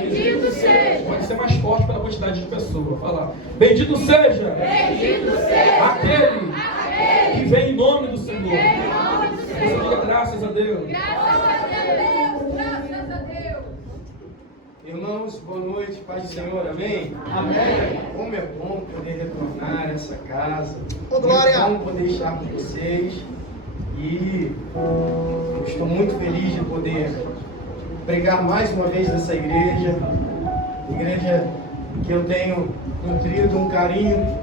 Bendito seja. Pode ser mais forte pela quantidade de pessoas. Fala. Bendito seja. Bendito seja. Aquele que vem em nome do Senhor. Você diga graças a Deus. Graças a Deus. Graças a Deus. Irmãos, boa noite, paz do Senhor, amém? Amém. Como é bom poder retornar a essa casa. Ô, glória! É bom poder estar com vocês. E eu estou muito feliz de poder pregar mais uma vez nessa igreja. Igreja que eu tenho nutrido um carinho,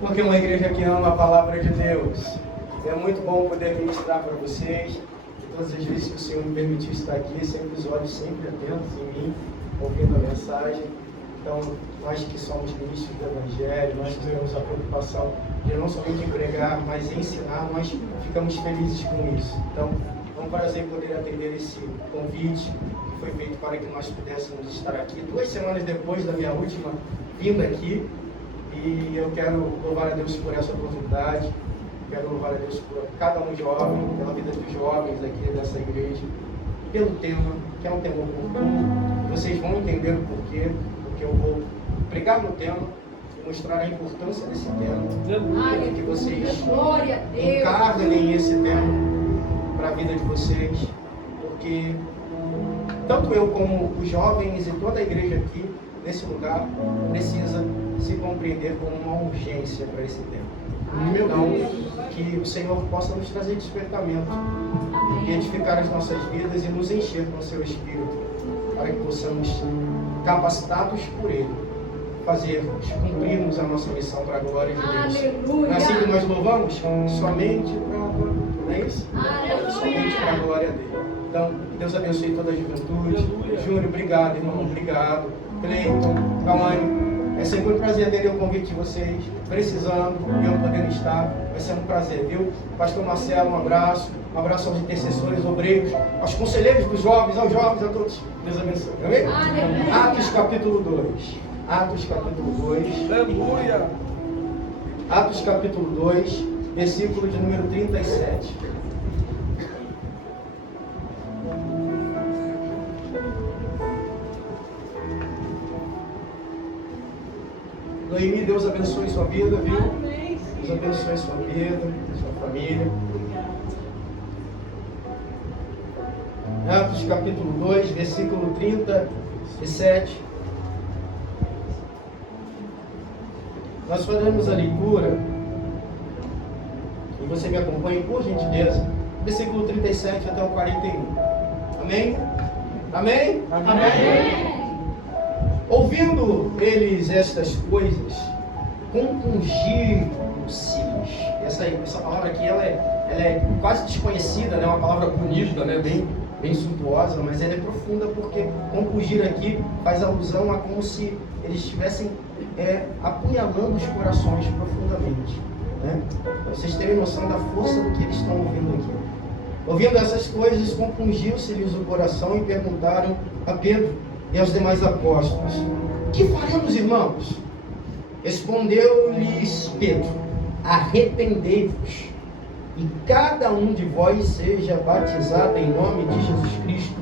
porque é uma igreja que ama a palavra de Deus. É muito bom poder ministrar para vocês. Todas as vezes que o Senhor me permitiu estar aqui, sempre os olhos sempre atentos em mim, ouvindo a mensagem. Então, nós que somos ministros do Evangelho, nós que temos a preocupação de não somente pregar, mas ensinar, nós ficamos felizes com isso. Então, é um prazer poder atender esse convite que foi feito para que nós pudéssemos estar aqui 2 semanas depois da minha última vinda aqui. E eu quero louvar a Deus por essa oportunidade. Quero louvar a Deus por cada um jovem, pela vida dos jovens aqui dessa igreja, pelo tema, que é um tema oportuno. Vocês vão entender o porquê, porque eu vou pregar no tema e mostrar a importância desse tema, para que vocês encarnem esse tema para a vida de vocês, porque tanto eu como os jovens e toda a igreja aqui, nesse lugar, precisa se compreender como uma urgência para esse tema. Então, que o Senhor possa nos trazer despertamento, e edificar as nossas vidas e nos encher com o seu Espírito, para que possamos, capacitados por Ele, cumprirmos a nossa missão para a glória de Deus. Não é assim que nós louvamos? Somente para a glória, não é isso? Somente para a glória dele. Então, Deus abençoe toda a juventude. Júnior, obrigado, irmão, obrigado. Cleiton, Cauane. É sempre um prazer atender o convite de vocês, precisando e eu podendo estar, vai ser um prazer, viu? Pastor Marcelo, um abraço aos intercessores, obreiros, aos conselheiros dos jovens, aos jovens, a todos. Deus abençoe, amém? Atos capítulo 2. Atos capítulo 2. Aleluia. Atos capítulo 2, versículo de número 37. Noemi, Deus abençoe sua vida, viu? Amém. Deus abençoe sua vida, sua família. Atos capítulo 2, versículo 37. Nós faremos a leitura, e você me acompanha, por gentileza, versículo 37 até o 41. Amém? Amém? Amém. Ouvindo eles estas coisas, compungiram-se. Essa palavra aqui ela é quase desconhecida, né? Uma palavra bonita, né? bem suntuosa, mas ela é profunda, porque compungir aqui faz alusão a como se eles estivessem apunhalando os corações profundamente, né? Para vocês terem noção da força do que eles estão ouvindo aqui. Ouvindo essas coisas, compungiu-se-lhes o coração e perguntaram a Pedro e aos demais apóstolos: que faremos, irmãos? Respondeu-lhes Pedro: arrependei-vos, e cada um de vós seja batizado em nome de Jesus Cristo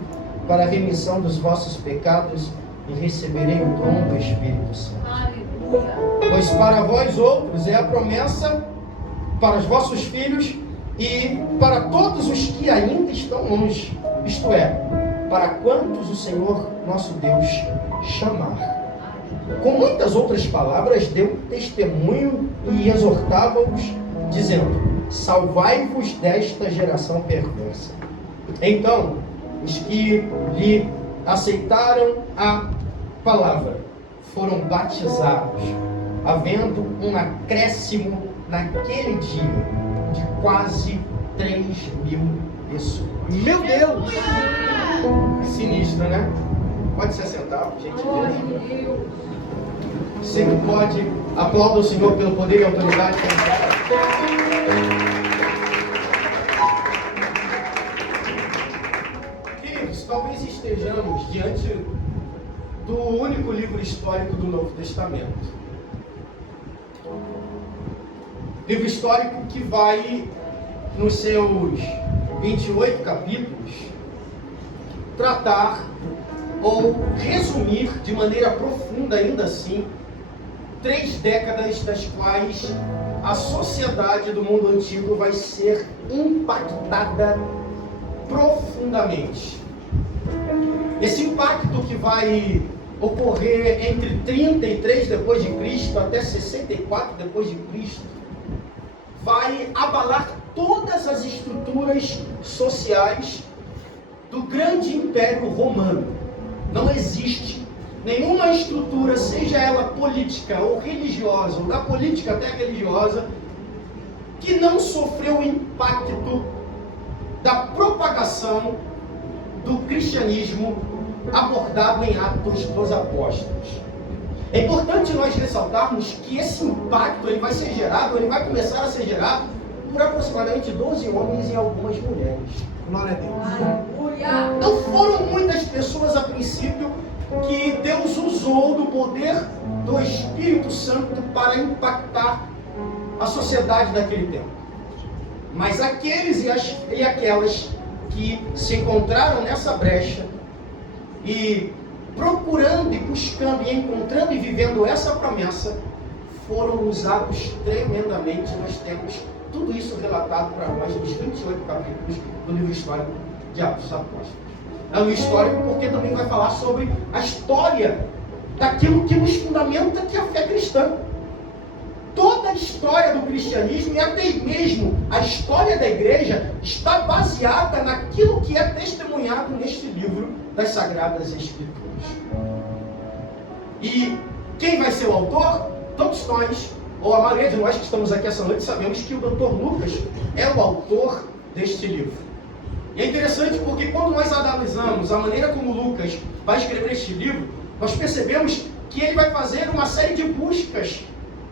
para a remissão dos vossos pecados, e receberei o dom do Espírito Santo. Aleluia. Pois para vós outros é a promessa, para os vossos filhos e para todos os que ainda estão longe, isto é, para quantos o Senhor nosso Deus chamar. Com muitas outras palavras deu testemunho e exortava-os, dizendo: salvai-vos desta geração perversa. Então, os que lhe aceitaram a palavra foram batizados, havendo um acréscimo naquele dia de quase 3.000 pessoas. Meu Deus! Sinistro, né? Pode se assentar, Glória gentileza. a Deus. Você que pode, aplauda o Senhor pelo poder e autoridade que ele dá. Queridos, talvez estejamos diante do único livro histórico do Novo Testamento. Livro histórico que vai, nos seus 28 capítulos, tratar ou resumir de maneira profunda ainda assim 3 décadas das quais a sociedade do mundo antigo vai ser impactada profundamente. Esse impacto que vai ocorrer entre 33 depois de Cristo até 64 depois de Cristo vai abalar todas as estruturas sociais do grande Império Romano. Não existe nenhuma estrutura, seja ela política ou religiosa, ou da política até religiosa, que não sofreu o impacto da propagação do cristianismo abordado em Atos dos Apóstolos. É importante nós ressaltarmos que esse impacto ele vai começar a ser gerado por aproximadamente 12 homens e algumas mulheres. Glória a Deus. Não foram muitas pessoas a princípio que Deus usou do poder do Espírito Santo para impactar a sociedade daquele tempo. Mas aqueles e aquelas que se encontraram nessa brecha e procurando e buscando e encontrando e vivendo essa promessa, foram usados tremendamente. Nós temos tudo isso relatado para nós nos 28 capítulos do livro histórico de Atos dos Apóstolos. É um histórico porque também vai falar sobre a história daquilo que nos fundamenta, que é a fé cristã. Toda a história do cristianismo e até mesmo a história da igreja está baseada naquilo que é testemunhado neste livro das Sagradas Escrituras. E quem vai ser o autor? Todos nós, ou a maioria de nós que estamos aqui essa noite, sabemos que o Dr. Lucas é o autor deste livro. E é interessante porque quando nós analisamos a maneira como Lucas vai escrever este livro, nós percebemos que ele vai fazer uma série de buscas.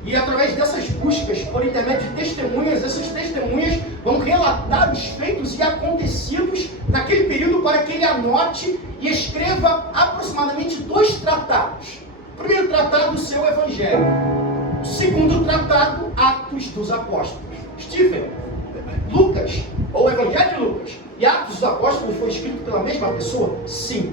E através dessas buscas, por intermédio de testemunhas, essas testemunhas vão relatar os feitos e acontecidos naquele período para que ele anote e escreva aproximadamente 2 tratados. O primeiro tratado, o seu Evangelho. O segundo tratado, Atos dos Apóstolos. Stephen, Lucas, ou o Evangelho de Lucas, e Atos dos Apóstolos foi escrito pela mesma pessoa? Sim.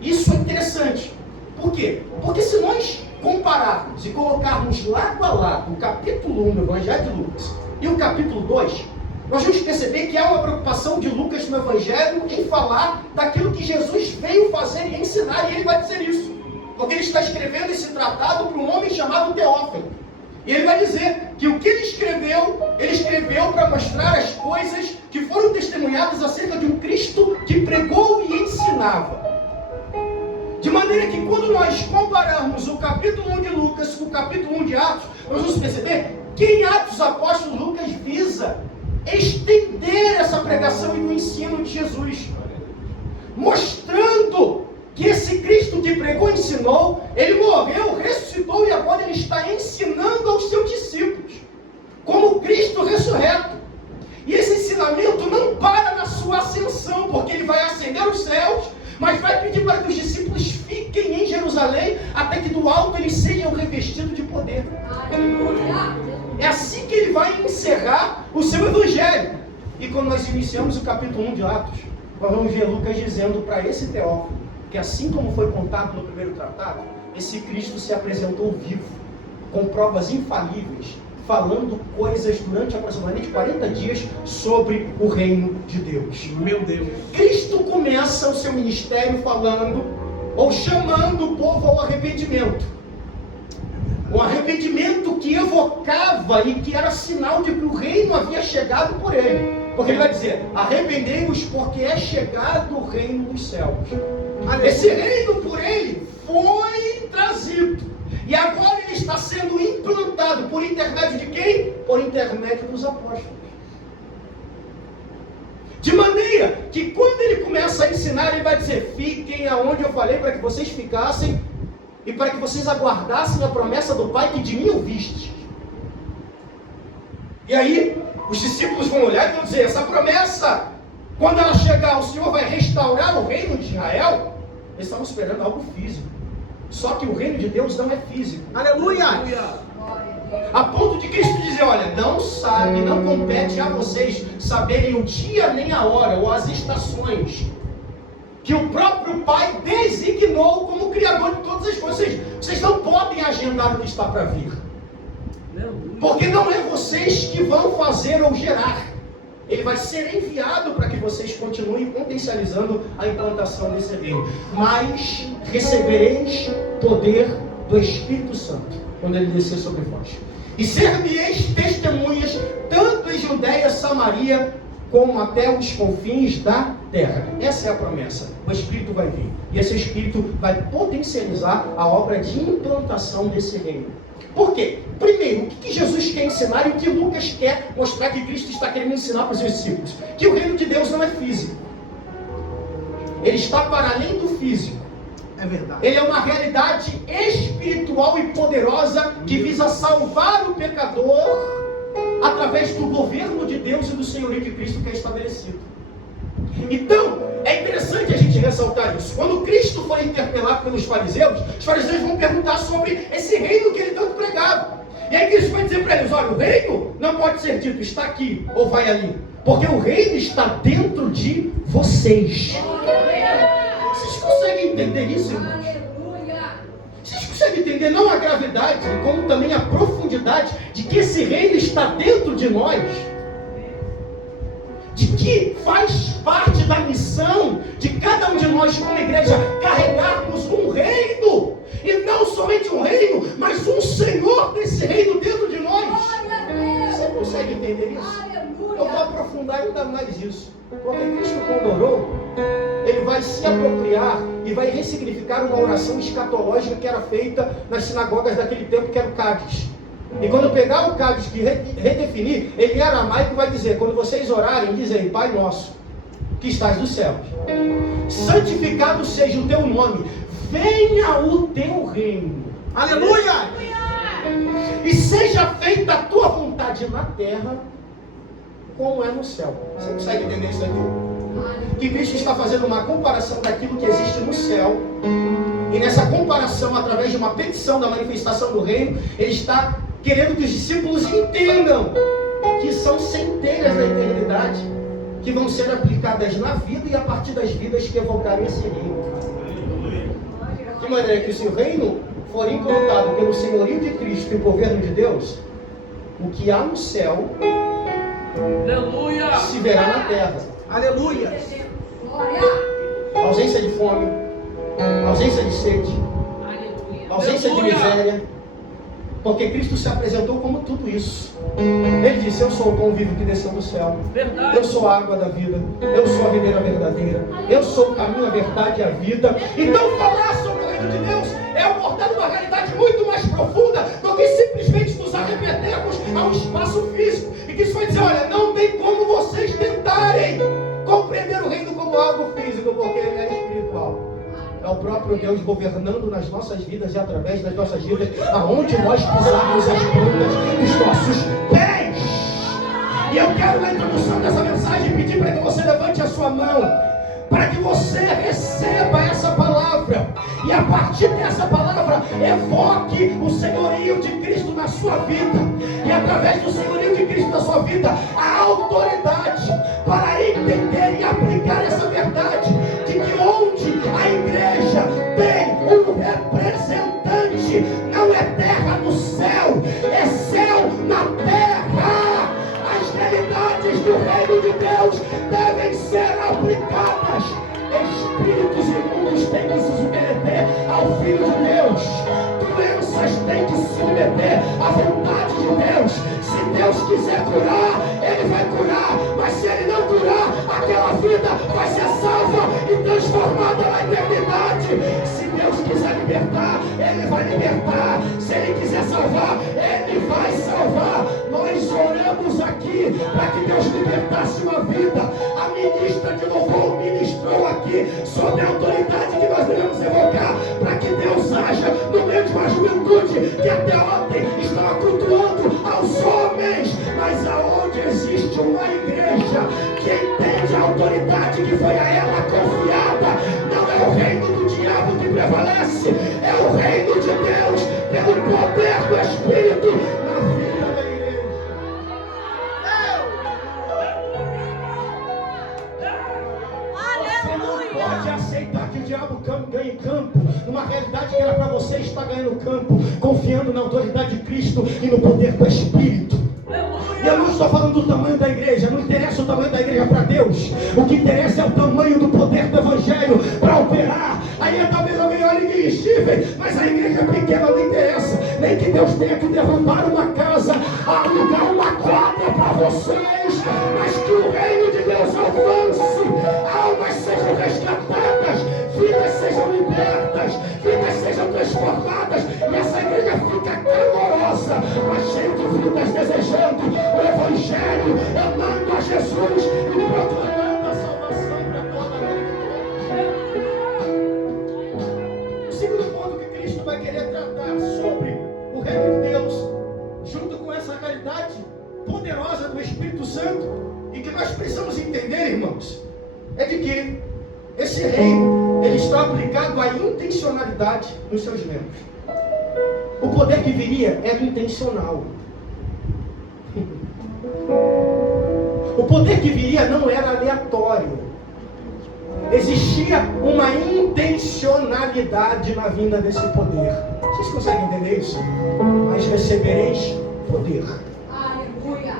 Isso é interessante. Por quê? Porque se nós compararmos e colocarmos lado a lado o capítulo 1 do Evangelho de Lucas e o capítulo 2, nós vamos perceber que há uma preocupação de Lucas no Evangelho em falar daquilo que Jesus veio fazer e ensinar, e ele vai dizer isso, porque ele está escrevendo esse tratado para um homem chamado Teófilo, e ele vai dizer que o que ele escreveu para mostrar as coisas que foram testemunhadas acerca de um Cristo que pregou e ensinava. De maneira que quando nós compararmos o capítulo 1 de Lucas com o capítulo 1 de Atos, nós vamos perceber que em Atos dos Apóstolos Lucas visa estender essa pregação e o ensino de Jesus, mostrando que esse Cristo que pregou e ensinou, ele morreu, ressuscitou e agora ele está ensinando aos seus discípulos, como Cristo ressurreto. E esse ensinamento não para na sua ascensão, porque ele vai ascender aos céus, mas vai pedir para que os discípulos fiquem em Jerusalém, até que do alto eles sejam revestidos de poder. É assim que ele vai encerrar o seu Evangelho. E quando nós iniciamos o capítulo 1 de Atos, nós vamos ver Lucas dizendo para esse Teófilo, que assim como foi contado no primeiro tratado, esse Cristo se apresentou vivo, com provas infalíveis, falando coisas durante aproximadamente 40 dias sobre o reino de Deus. Meu Deus! Cristo começa o seu ministério falando, ou chamando o povo ao arrependimento. Um arrependimento que evocava e que era sinal de que o reino havia chegado por ele. Porque ele vai dizer, arrependei-vos porque é chegado o reino dos céus. Esse reino por ele foi trazido. E agora ele está sendo implantado por intermédio de quem? Por intermédio dos apóstolos. De maneira que quando ele começa a ensinar, ele vai dizer, fiquem aonde eu falei para que vocês ficassem e para que vocês aguardassem a promessa do Pai que de mim ouviste. E aí, os discípulos vão olhar e vão dizer, essa promessa, quando ela chegar, o Senhor vai restaurar o reino de Israel? Eles estavam esperando algo físico. Só que o reino de Deus não é físico. Aleluia! A ponto de Cristo dizer, olha, não sabe, não compete a vocês saberem o dia nem a hora, ou as estações que o próprio Pai designou como Criador de todas as coisas. Vocês não podem agendar o que está para vir. Porque não é vocês que vão fazer ou gerar. Ele vai ser enviado para que vocês continuem potencializando a implantação desse reino. Mas recebereis poder do Espírito Santo, quando ele descer sobre vós. E ser-me-eis testemunhas, tanto em Judeia, Samaria, como até os confins da terra. Essa é a promessa. O Espírito vai vir. E esse Espírito vai potencializar a obra de implantação desse reino. Por quê? Primeiro, o que Jesus quer ensinar e o que Lucas quer mostrar que Cristo está querendo ensinar para os discípulos? Que o reino de Deus não é físico. Ele está para além do físico. É verdade. Ele é uma realidade espiritual e poderosa que visa salvar o pecador através do governo de Deus e do senhorio de Cristo que é estabelecido. Então, é interessante a gente ressaltar isso. Quando Cristo foi interpelado pelos fariseus, os fariseus vão perguntar sobre esse reino que ele tanto pregava. E aí Cristo vai dizer para eles, olha, o reino não pode ser dito, está aqui ou vai ali. Porque o reino está dentro de vocês. Vocês conseguem entender isso, irmãos? Vocês conseguem entender não a gravidade, como também a profundidade de que esse reino está dentro de nós? De que faz parte da missão de cada um de nós como igreja carregarmos um reino, e não somente um reino, mas um Senhor desse reino dentro de nós. Você consegue entender isso? Eu vou aprofundar ainda mais isso, porque Cristo, quando orou, ele vai se apropriar e vai ressignificar uma oração escatológica que era feita nas sinagogas daquele tempo, que era o Cádiz. E quando pegar o Cádiz que redefinir, ele em aramaico vai dizer, quando vocês orarem, dizem, Pai nosso, que estás no céu, santificado seja o teu nome, venha o teu reino. Aleluia! E seja feita a tua vontade na terra, como é no céu. Você consegue entender isso aqui? Que Cristo está fazendo uma comparação daquilo que existe no céu. E nessa comparação, através de uma petição da manifestação do reino, ele está querendo que os discípulos entendam que são centelhas da eternidade que vão ser aplicadas na vida e a partir das vidas que evocarem esse reino. De maneira que se o reino for implantado pelo senhorio de Cristo e o governo de Deus, o que há no céu se verá na terra. Aleluia! Ausência de fome, ausência de sede, ausência de miséria, porque Cristo se apresentou como tudo isso. Ele disse, eu sou o pão vivo que desceu do céu, eu sou a água da vida, eu sou a videira verdadeira, eu sou o caminho, a verdade e a vida. Então falar sobre o reino de Deus é abordar uma realidade muito mais profunda do que simplesmente nos arrependermos a um espaço físico. E que isso vai dizer, olha, não tem como vocês tentarem compreender o reino como algo físico, porque ele é espiritual. É o próprio Deus governando nas nossas vidas e através das nossas vidas, aonde nós pisarmos as plantas dos nossos pés. E eu quero, na introdução dessa mensagem, pedir para que você levante a sua mão, para que você receba essa palavra, e a partir dessa palavra, evoque o senhorio de Cristo na sua vida, e através do senhorio de Cristo na sua vida, a autoridade para entender e aplicar essa verdade, de que onde a igreja tem um representante, não é terra no céu, é céu na terra. As realidades do reino de Deus devem ser aplicadas. Espíritos imundos têm que se submeter ao Filho de Deus. Doenças têm que se submeter à vontade de Deus. Se Deus quiser curar, Ele vai curar. Mas se Ele não curar, aquela vida vai ser salva e transformada na eternidade. Se Deus quiser libertar, Ele vai libertar. Se Ele quiser salvar, Ele vai salvar. Nós oramos aqui para que Deus libertasse uma vida. A ministra de louvor ministrou aqui sobre a autoridade que nós devemos evocar, para que Deus haja no meio de uma juventude que até ontem estava cultuando aos homens, mas aonde existe uma igreja que entende a autoridade que foi a ela confiada, não é o reino do diabo que prevalece, é o reino de Deus pelo poder do Espírito na vida da igreja. Você não pode aceitar está ganhando campo, confiando na autoridade de Cristo e no poder do Espírito. E eu não estou falando do tamanho da igreja, não interessa o tamanho da igreja para Deus. O que interessa é o tamanho do poder do Evangelho para operar. Aí talvez alguém olhe e diga, Steven, mas a igreja pequena não interessa. Nem que Deus tenha que derrubar uma casa, alugar uma quadra para vocês, mas que o reino de Deus avance, almas sejam resgatadas, vidas sejam libertas, vidas sejam transformadas, e essa igreja fica calorosa, mas cheia de vidas desejando o Evangelho, amando a Jesus e proclamando a salvação para toda a humanidade. O segundo ponto que Cristo vai querer tratar sobre o reino de Deus, junto com essa realidade poderosa do Espírito Santo, e que nós precisamos entender, irmãos, é de que esse reino, ele está aplicado à intencionalidade nos seus membros. O poder que viria era intencional. O poder que viria não era aleatório. Existia uma intencionalidade na vinda desse poder. Vocês conseguem entender isso? Mas recebereis poder. Aleluia.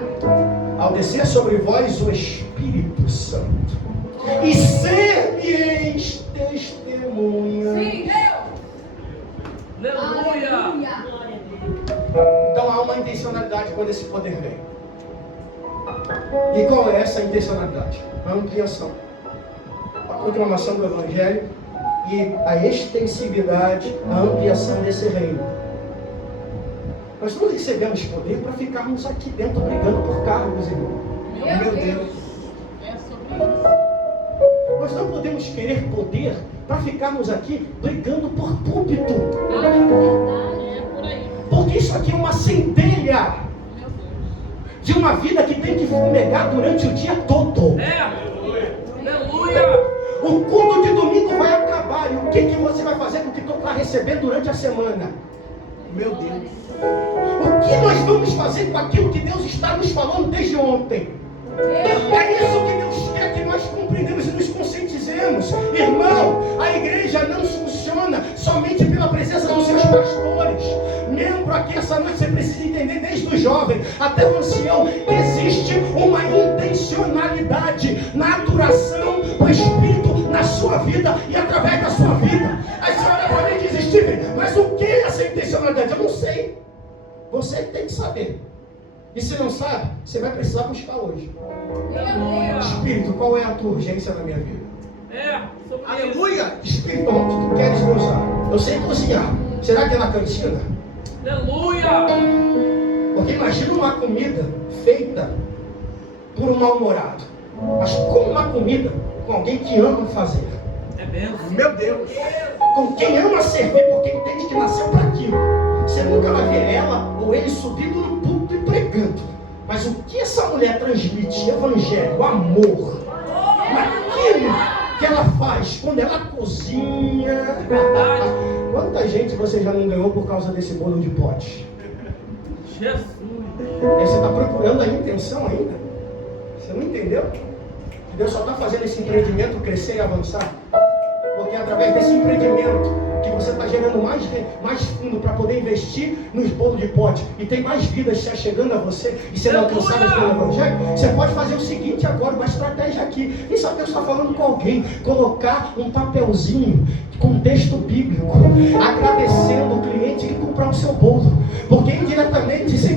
Ao descer sobre vós o Espírito Santo. E ser-me-eis testemunha. Sim, Deus. Aleluia. Então há uma intencionalidade quando esse poder vem. E qual é essa intencionalidade? A ampliação, a proclamação do Evangelho e a extensividade, a ampliação desse reino. Nós não recebemos poder para ficarmos aqui dentro brigando por cargos, irmão. Meu Deus. Nós não podemos querer poder para ficarmos aqui brigando por púlpito. Porque isso aqui é uma centelha de uma vida que tem que fumegar durante o dia todo. Aleluia. O culto de domingo vai acabar. E o que você vai fazer com o que tu está recebendo durante a semana? Meu Deus. O que nós vamos fazer com aquilo que Deus está nos falando desde ontem? É isso que Deus quer que nós compreendamos e nos conscientizemos. Irmão, a igreja não funciona somente pela presença dos seus pastores. Membro aqui essa noite, você precisa entender desde o jovem até o ancião, existe uma intencionalidade na atuação do Espírito na sua vida e através da sua vida. Aí você olha para mim e diz, Steven, mas o que é essa intencionalidade? Eu não sei. Você tem que saber. E se não sabe, você vai precisar buscar hoje. Espírito, qual é a tua urgência na minha vida? Aleluia. Espírito, onde tu queres me usar? Eu sei cozinhar. Será que é na cantina? Aleluia. Porque imagina uma comida feita por um mal-humorado. Mas com uma comida com alguém que ama fazer. É mesmo. Meu Deus. Com quem ama servir porque entende que nasceu para aquilo. Você nunca vai ver ela ou ele subindo no púlpito e pregando. Mas o que essa mulher transmite? Evangelho, amor. Naquilo que ela faz quando ela cozinha. Quanta gente você já não ganhou por causa desse bolo de pote? Jesus. Você está procurando a intenção ainda? Você não entendeu? Deus só está fazendo esse empreendimento crescer e avançar. Porque é através desse empreendimento que você está gerando mais fundo para poder investir nos bolos de pote. E tem mais vidas se chegando a você e sendo alcançadas pelo Evangelho. Você pode fazer o seguinte agora, uma estratégia aqui. E sabe, Deus está falando com alguém. Colocar um papelzinho com texto bíblico, agradecendo o cliente que comprar o seu bolo. Porque indiretamente, sem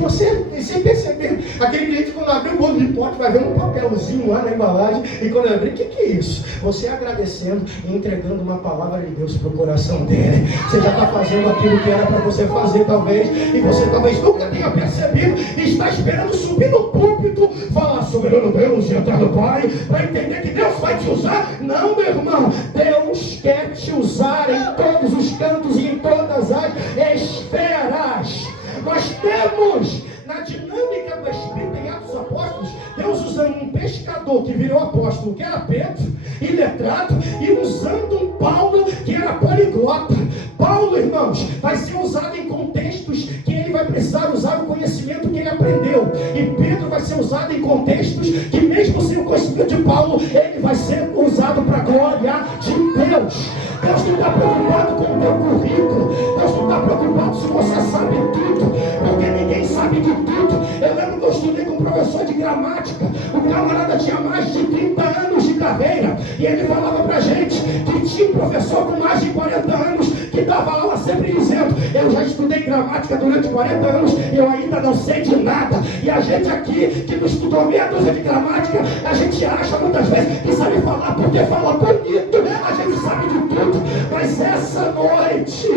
perceber, aquele cliente quando abrir o bolo de pote vai ver um papelzinho lá na embalagem. E quando ele abrir, o que é isso? Você agradecendo e entregando uma palavra de Deus para o coração dele. Você já está fazendo aquilo que era para você fazer, talvez, e você talvez nunca tenha percebido, e está esperando subir no púlpito, falar soberano Deus e eterno Pai, para entender que Deus vai te usar. Não, meu irmão, Deus quer te usar em todos os cantos e em todas as esferas. Nós temos na dinâmica do Espírito em Atos dos Apóstolos, Deus usando um pescador que virou apóstolo, que era Pedro, iletrado, e usando um Paulo que era poliglota. Paulo, irmãos, vai ser usado em contextos que ele vai precisar usar o conhecimento que ele aprendeu. E Pedro vai ser usado em contextos que mesmo sem o conhecimento de Paulo, ele vai ser usado para a glória de Deus. Deus não está preocupado com o teu currículo. Deus não está preocupado se você sabe tudo, porque ninguém sabe de tudo. Eu lembro que eu estudei com um professor de gramática. O camarada tinha mais de 30 anos de carreira, e ele falava pra gente que tinha um professor com mais de 40 anos que dava aula sempre dizendo: eu já estudei gramática durante 40 anos e eu ainda não sei de nada. E a gente aqui que não estudou meia dúzia de gramática, a gente acha muitas vezes que sabe falar porque fala bonito, a gente sabe de tudo. Mas essa noite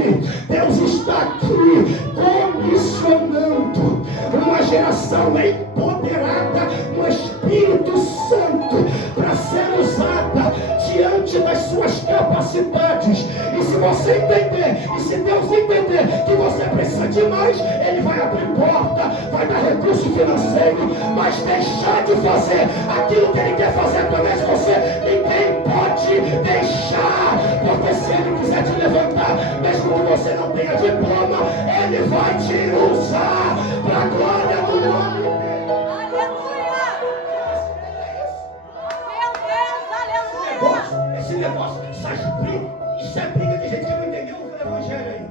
Deus está aqui comissionando uma geração empoderada no Espírito Santo para ser usada diante das suas capacidades. E se você entender, e se Deus entender que você precisa de mais, Ele vai abrir porta, vai dar recurso financeiro, mas deixar de fazer aquilo que Ele quer fazer através de você, ninguém pode deixar. Porque se Ele quiser te levantar, mesmo que você não tenha diploma, Ele vai te usar para a glória do nome dele. Esse negócio, isso é briga de gente que não entendeu o evangelho ainda.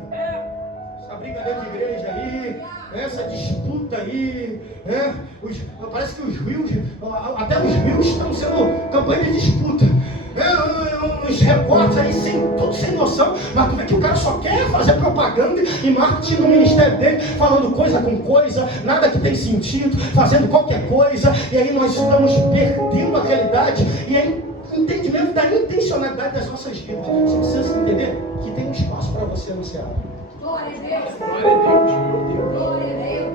Essa briga dentro de igreja aí, essa disputa aí, parece que os rios, até os rios estão sendo campanha de disputa. Uns repórteres aí tudo sem noção, mas tu vê que o cara só quer fazer propaganda e marketing no ministério dele, falando coisa com coisa, nada que tem sentido, fazendo qualquer coisa, e aí nós estamos perdendo a realidade e o entendimento da intencionalidade das nossas vidas. Você precisa entender que tem um espaço para você anunciar. Glória a Deus. Glória a Deus.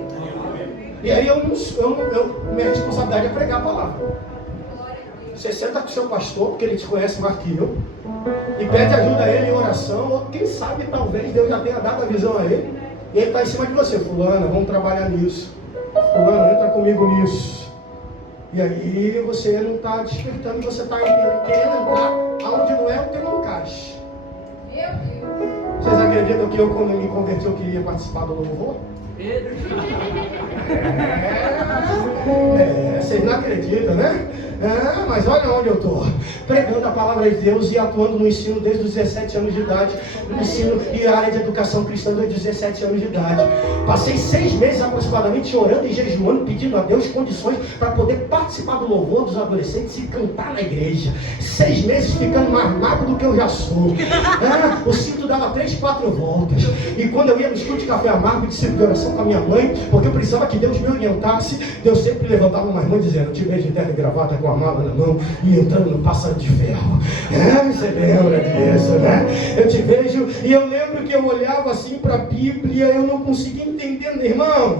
E aí minha responsabilidade é pregar a palavra. Você senta com o seu pastor, porque ele te conhece mais que eu, e pede ajuda a ele em oração, ou quem sabe talvez Deus já tenha dado a visão a ele, e ele está em cima de você: fulana, vamos trabalhar nisso, fulano, entra comigo nisso. E aí você não está despertando, e você está querendo entrar aonde não é o teu encaixe. Meu Deus. Vocês acreditam que eu, quando me converti, eu queria participar do louvor? Vocês não acreditam, né? Mas olha onde eu estou, pregando a palavra de Deus e atuando no ensino desde os 17 anos de idade, no ensino e área de educação cristã desde os 17 anos de idade. Passei 6 meses aproximadamente orando e jejuando, pedindo a Deus condições para poder participar do louvor dos adolescentes e cantar na igreja. 6 meses ficando mais magro do que eu já sou. O cinto dava 3, 4 voltas. E quando eu ia no estudo de café amargo, discípulo de oração com a minha mãe, porque eu precisava que Deus me orientasse, Deus sempre levantava uma irmã dizendo: eu te vejo de terno e gravata com a mala na mão e entrando no pássaro de ferro. Você lembra disso, né? Eu te vejo, e eu lembro que eu olhava assim para a Bíblia, eu não conseguia entender. Irmão,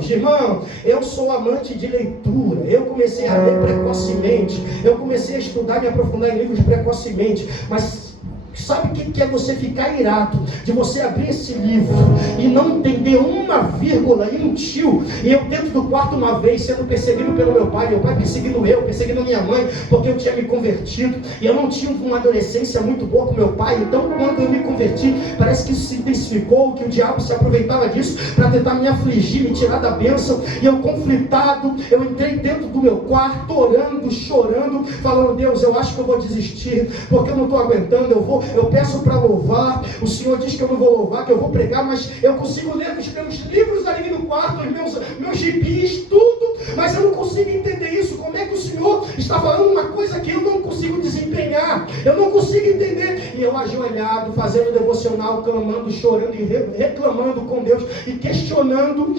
eu sou amante de leitura, eu comecei a ler precocemente, eu comecei a estudar, me aprofundar em livros precocemente, mas sabe o que é você ficar irado de você abrir esse livro e não entender uma vírgula e um tio? E eu dentro do quarto uma vez sendo perseguido pelo meu pai perseguindo minha mãe, porque eu tinha me convertido e eu não tinha uma adolescência muito boa com meu pai. Então quando eu me converti, parece que isso se intensificou, que o diabo se aproveitava disso para tentar me afligir, me tirar da bênção. E eu conflitado, eu entrei dentro do meu quarto orando, chorando, falando: Deus, eu acho que eu vou desistir, porque eu não estou aguentando. Eu peço para louvar, o Senhor diz que eu não vou louvar, que eu vou pregar, mas eu consigo ler os meus livros ali no quarto, os meus gibis, tudo, mas eu não consigo entender isso. Como é que o Senhor está falando uma coisa que eu não consigo desempenhar? Eu não consigo entender. E eu ajoelhado, fazendo devocional, clamando, chorando e reclamando com Deus e questionando.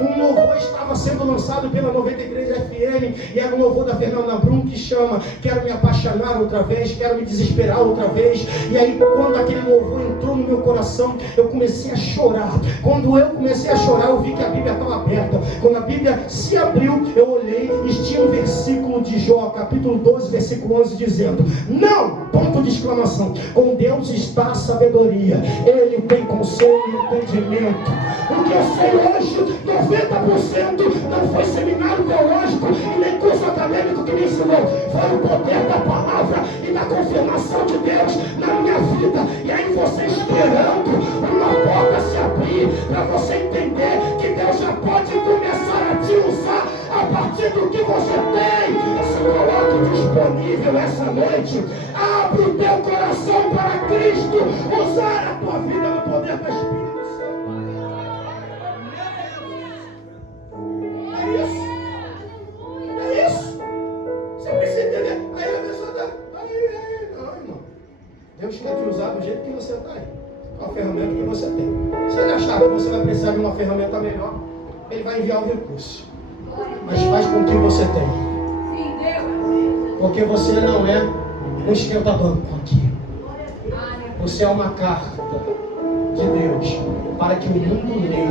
Um louvor estava sendo lançado pela 93 FM, e era um louvor da Fernanda Brum que chama Quero Me Apaixonar Outra Vez, Quero Me Desesperar Outra Vez. E aí quando aquele louvor entrou no meu coração, eu comecei a chorar. Quando eu comecei a chorar, eu vi que a Bíblia estava aberta. Quando a Bíblia se abriu, eu olhei e tinha um versículo de Jó, capítulo 12, versículo 11, dizendo: não, ponto de exclamação, com Deus está a sabedoria, Ele tem conselho e entendimento. O que eu sei hoje, 90% não foi seminário teológico e nem curso acadêmico que me ensinou, foi o poder da palavra e da confirmação de Deus na minha vida. E aí você esperando uma porta se abrir para você entender que Deus já pode começar a te usar a partir do que você tem. Se coloque disponível essa noite, abre o teu coração para Cristo. Cristo, usar a tua vida no poder do Espírito Santo. É isso. É isso. Você precisa entender. Aí a pessoa está. Aí, não, irmão. Deus quer te usar do jeito que você está aí. Com a ferramenta que você tem. Se ele achar que você vai precisar de uma ferramenta melhor, ele vai enviar o recurso. Mas faz com o que você tem. Sim, Deus. Porque você não é um esquenta-banco aqui. Você é uma carta de Deus para que o mundo leia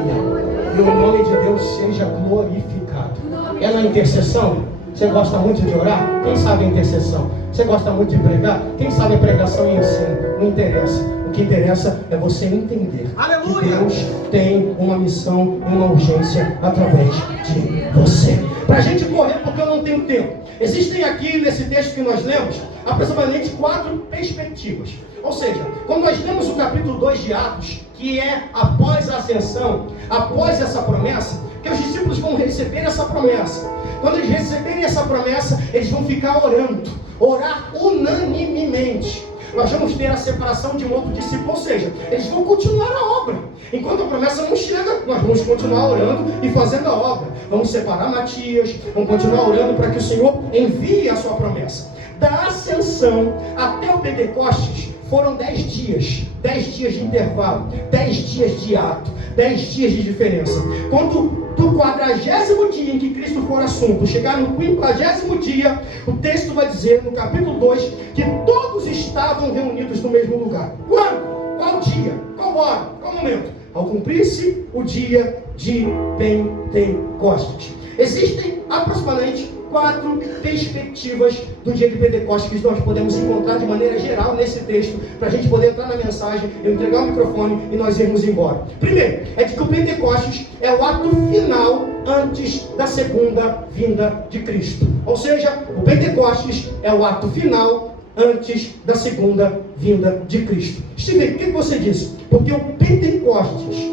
e o nome de Deus seja glorificado. É na intercessão? Você gosta muito de orar? Quem sabe a intercessão? Você gosta muito de pregar? Quem sabe a pregação e ensino? Não interessa. O que interessa é você entender que Deus tem uma missão e uma urgência através de você. Para a gente correr, porque eu não tenho tempo. Existem aqui nesse texto que nós lemos aproximadamente 4 perspectivas. Ou seja, quando nós lemos o capítulo 2 de Atos, que é após a ascensão, após essa promessa, que os discípulos vão receber essa promessa. Quando eles receberem essa promessa, eles vão ficar orando, orar unanimemente. Nós vamos ter a separação de um outro discípulo, ou seja, eles vão continuar a obra. Enquanto a promessa não chega, nós vamos continuar orando e fazendo a obra. Vamos separar Matias, vamos continuar orando para que o Senhor envie a sua promessa. Da ascensão até o Pentecostes foram 10 dias. 10 dias de intervalo, 10 dias de ato, 10 dias de diferença. Quando do 40º dia em que Cristo for assunto, chegar no 50º dia, o texto vai dizer, no capítulo 2, que todos estavam reunidos no mesmo lugar. Quando? Qual dia? Qual hora? Qual momento? Ao cumprir-se o dia de Pentecostes. Existem aproximadamente 4 perspectivas do dia de Pentecostes que nós podemos encontrar de maneira geral nesse texto, para a gente poder entrar na mensagem, eu entregar o microfone e nós irmos embora. Primeiro, é de que o Pentecostes é o ato final antes da segunda vinda de Cristo. Ou seja, o Pentecostes é o ato final antes da segunda vinda de Cristo. Steven, o que você disse? Porque o Pentecostes,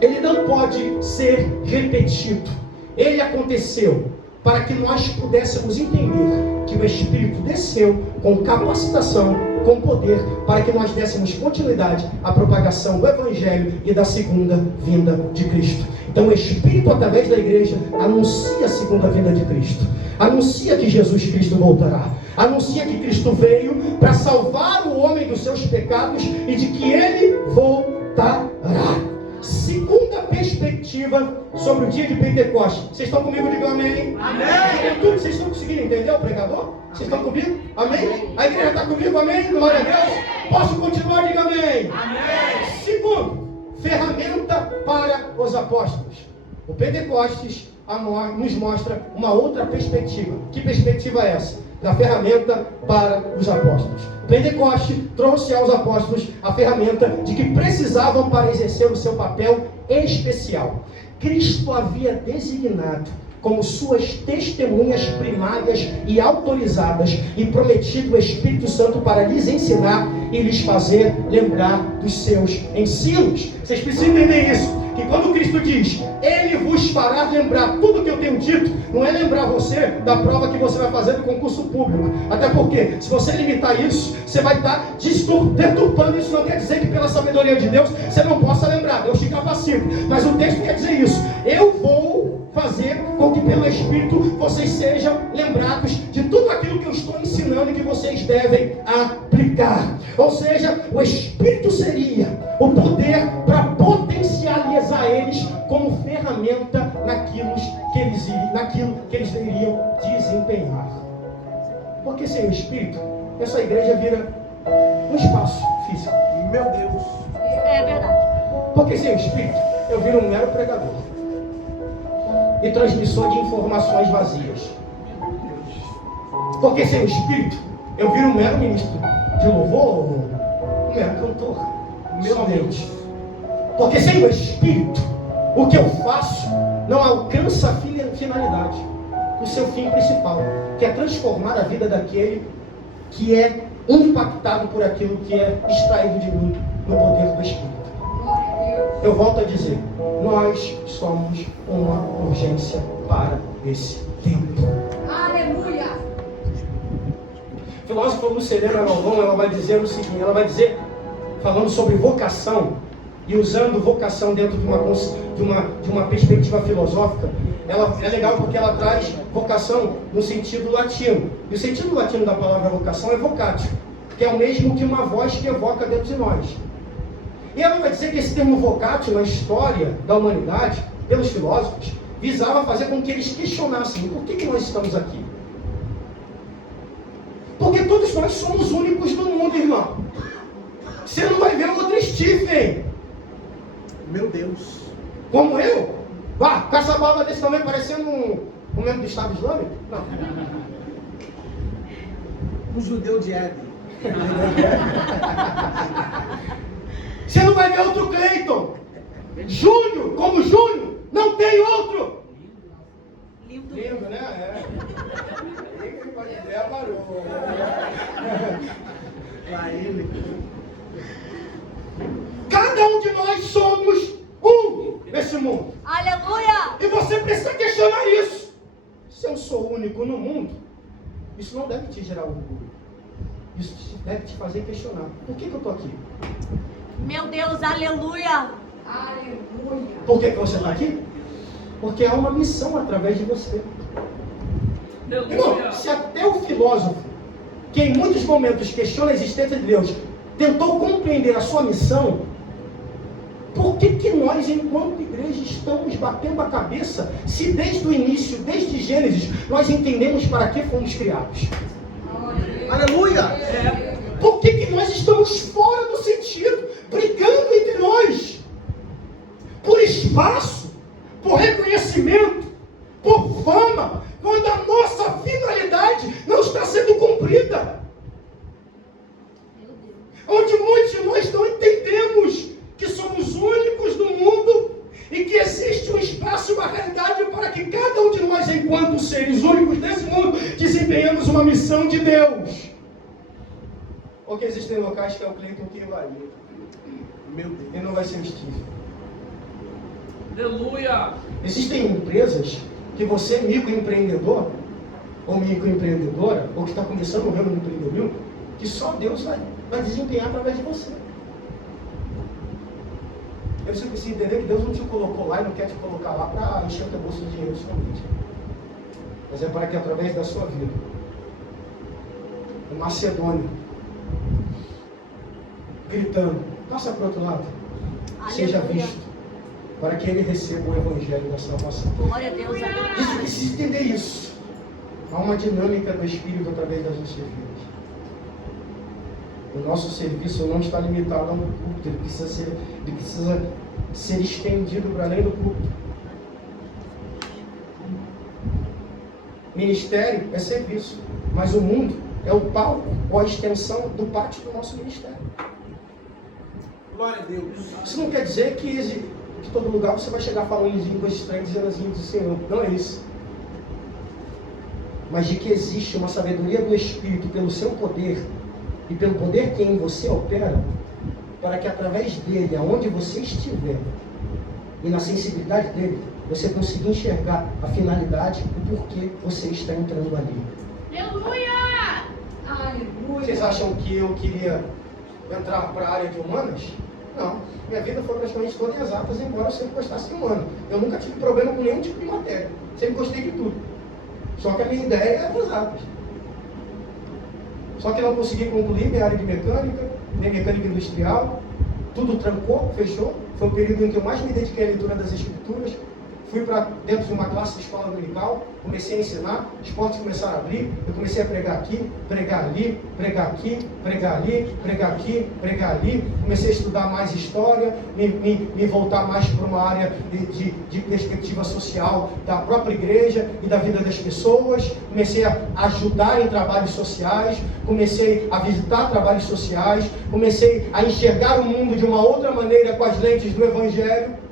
ele não pode ser repetido. Ele aconteceu para que nós pudéssemos entender que o Espírito desceu com capacitação, com poder, para que nós dessemos continuidade à propagação do Evangelho e da segunda vinda de Cristo. Então o Espírito, através da igreja, anuncia a segunda vinda de Cristo, anuncia que Jesus Cristo voltará, anuncia que Cristo veio para salvar o homem dos seus pecados e de que Ele voltará. Segunda perspectiva sobre o dia de Pentecostes. Vocês estão comigo? Digam amém. Amém. Vocês estão conseguindo entender o pregador? Vocês estão comigo? Amém? A igreja está comigo? Amém? Glória a Deus. Posso continuar? Diga amém. Amém. Segundo, ferramenta para os apóstolos. O Pentecostes nos mostra uma outra perspectiva. Que perspectiva é essa? Da ferramenta para os apóstolos. Pentecoste trouxe aos apóstolos a ferramenta de que precisavam para exercer o seu papel especial. Cristo havia designado como suas testemunhas primárias e autorizadas e prometido o Espírito Santo para lhes ensinar e lhes fazer lembrar dos seus ensinos. Vocês precisam entender isso. Que quando Cristo diz, Ele vos fará lembrar tudo que eu tenho dito, não é lembrar você da prova que você vai fazer do concurso público. Até porque, se você limitar isso, você vai estar deturpando. Isso não quer dizer que pela sabedoria de Deus, você não possa lembrar. Deus te capacita. Mas o texto quer dizer isso. Eu vou fazer com que pelo Espírito vocês sejam lembrados de tudo aquilo que eu estou ensinando e que vocês devem aplicar. Ou seja, o Espírito seria o poder para potencializar eles como ferramenta naquilo que eles iriam desempenhar. Porque sem o Espírito, essa igreja vira um espaço físico. Meu Deus. É verdade. Porque sem o Espírito, eu viro um mero pregador e transmissor de informações vazias. Porque sem o Espírito, eu viro um mero ministro de louvor, um mero cantor. Somente. Porque sem o Espírito, o que eu faço não alcança a finalidade, o seu fim principal, que é transformar a vida daquele que é impactado por aquilo que é extraído de mim no poder do Espírito. Eu volto a dizer, nós somos uma urgência para esse tempo. Aleluia. O filósofo Lucilena Galvão, ela vai dizer o seguinte, ela vai dizer falando sobre vocação, e usando vocação dentro de uma perspectiva filosófica, ela é legal porque ela traz vocação no sentido latino. E o sentido latino da palavra vocação é vocatio, que é o mesmo que uma voz que evoca dentro de nós. E ela vai dizer que esse termo vocatio, na história da humanidade, pelos filósofos, visava fazer com que eles questionassem: por que nós estamos aqui? Porque todos nós somos únicos do mundo, irmão. Você não vai ver outro Stephen. Meu Deus. Como eu? Vá, com essa barba desse tamanho, parecendo um membro do Estado Islâmico? Não. Um judeu de Éden. Você não vai ver outro Cleiton. Júnior, como Júnior, não tem outro. Lindo. Lindo, né? É. Quem pode dizer, parou. Pra ele. Cada um de nós somos um nesse mundo. Aleluia! E você precisa questionar isso. Se eu sou único no mundo, isso não deve te gerar orgulho. Isso deve te fazer questionar: por que eu estou aqui? Meu Deus, aleluia! Aleluia. Por que você está aqui? Porque há uma missão através de você. Irmão, se até o filósofo, que em muitos momentos questiona a existência de Deus, tentou compreender a sua missão, por que nós, enquanto igreja, estamos batendo a cabeça, se desde o início, desde Gênesis, nós entendemos para que fomos criados? Aleluia. Por que nós estamos fora do sentido, brigando entre nós, por espaço, por reconhecimento, por fama, quando a nossa finalidade não está sendo cumprida? Onde muitos de nós não entendemos que somos únicos no mundo e que existe um espaço e uma realidade para que cada um de nós, enquanto seres únicos desse mundo, desempenhamos uma missão de Deus. Ou que existem locais que é o Cleiton que vai ir. Meu Deus. Ele não vai ser o Steve. Aleluia! Existem empresas que você, microempreendedor, ou microempreendedora, ou que está começando no ramo do empreendedorismo, que só Deus vai desempenhar através de você. Eu preciso entender que Deus não te colocou lá e não quer te colocar lá para encher o teu bolso de dinheiro somente. Mas é para que através da sua vida, o Macedônio, gritando, passa para o outro lado, seja visto, para que ele receba o evangelho da salvação. Glória a Deus, aleluia. A gente precisa entender isso. Há uma dinâmica do Espírito através das nossas vidas. O nosso serviço não está limitado ao culto, ele precisa ser estendido para além do culto. Ministério é serviço, mas o mundo é o palco ou a extensão do pátio do nosso ministério. Glória a Deus. Isso não quer dizer que todo lugar você vai chegar falando em línguas estranhas, dizendo as línguas do Senhor. Não é isso. Mas de que existe uma sabedoria do Espírito pelo seu poder e pelo poder que em você opera, para que através dele, aonde você estiver, e na sensibilidade dele, você consiga enxergar a finalidade e por que você está entrando ali. Aleluia. Aleluia. Vocês acham que eu queria entrar para a área de humanas? Não. Minha vida foi praticamente toda em exatas, embora eu sempre gostasse de humano. Eu nunca tive problema com nenhum tipo de matéria. Sempre gostei de tudo. Só que a minha ideia era exatas. Só que não consegui concluir minha área de mecânica, nem mecânica industrial. Tudo trancou, fechou. Foi o período em que eu mais me dediquei à leitura das Escrituras. Fui para dentro de uma classe de escola dominical, comecei a ensinar, os portos começaram a abrir, eu comecei a pregar aqui, pregar ali, pregar aqui, pregar ali, pregar aqui, pregar ali, comecei a estudar mais história, me voltar mais para uma área de perspectiva social da própria igreja e da vida das pessoas, comecei a ajudar em trabalhos sociais, comecei a visitar trabalhos sociais, comecei a enxergar o mundo de uma outra maneira com as lentes do Evangelho.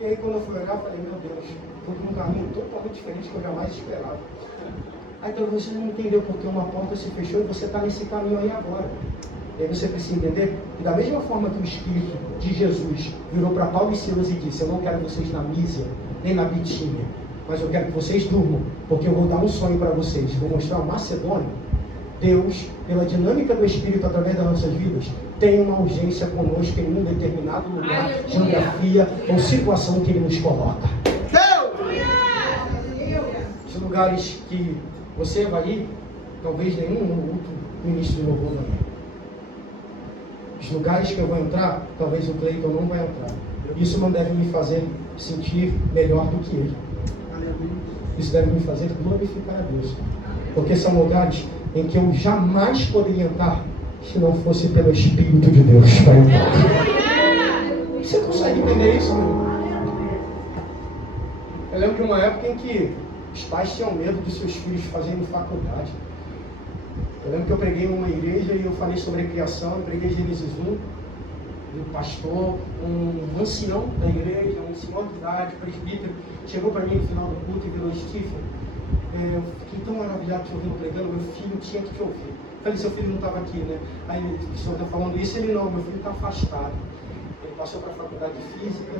E aí quando eu fui olhar, eu falei, meu Deus, fui para um caminho totalmente diferente que eu jamais esperava. Aí então você não entendeu porque uma porta se fechou e você está nesse caminho aí agora. E aí você precisa entender que da mesma forma que o Espírito de Jesus virou para Paulo e Silas e disse, eu não quero vocês na Mísia, nem na Bitínia, mas eu quero que vocês durmam, porque eu vou dar um sonho para vocês, vou mostrar o Macedônio. Deus, pela dinâmica do Espírito através das nossas vidas, tem uma urgência conosco em um determinado lugar, geografia ou situação que Ele nos coloca. Os lugares que você vai ir, talvez nenhum outro ministro de louvor vai ir. Os lugares que eu vou entrar, talvez o Cleiton não vai entrar. Isso não deve me fazer sentir melhor do que ele. Isso deve me fazer glorificar a Deus. Porque são lugares em que eu jamais poderia entrar se não fosse pelo Espírito de Deus para entrar. Você consegue entender isso, meu irmão? Eu lembro de uma época em que os pais tinham medo de seus filhos fazerem faculdade. Eu lembro que eu preguei em uma igreja e eu falei sobre a criação, eu preguei Gênesis 1, um pastor, um ancião da igreja, um senhor de idade, presbítero, chegou para mim no final do culto e virou: Stephen, eu fiquei tão maravilhado te ouvindo pregando, meu filho tinha que te ouvir. Eu falei: seu filho não estava aqui, né? Aí o senhor está falando isso, ele não, meu filho está afastado. Ele passou para a faculdade de física,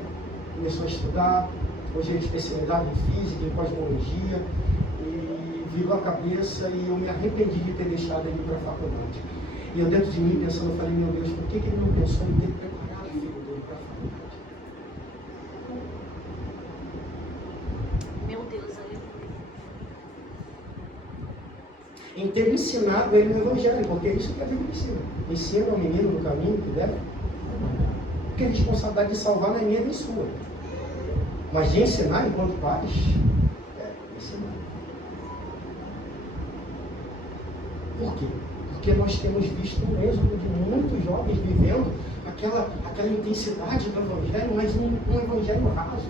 começou a estudar, hoje é especialidade em física, em cosmologia, e virou a cabeça e eu me arrependi de ter deixado ele para a faculdade. E eu dentro de mim pensando, eu falei: meu Deus, por que ele não pensou em ter preparado o filho dele para a faculdade? Meu Deus, aleluia. Em ter ensinado ele no Evangelho, porque é isso que a Bíblia ensina. Ensina ao menino no caminho que deve. Porque a responsabilidade de salvar não é minha nem sua. Mas de ensinar enquanto pais, ensinar. Por quê? Porque nós temos visto um êxodo de muitos jovens vivendo aquela intensidade do Evangelho, mas um Evangelho raso.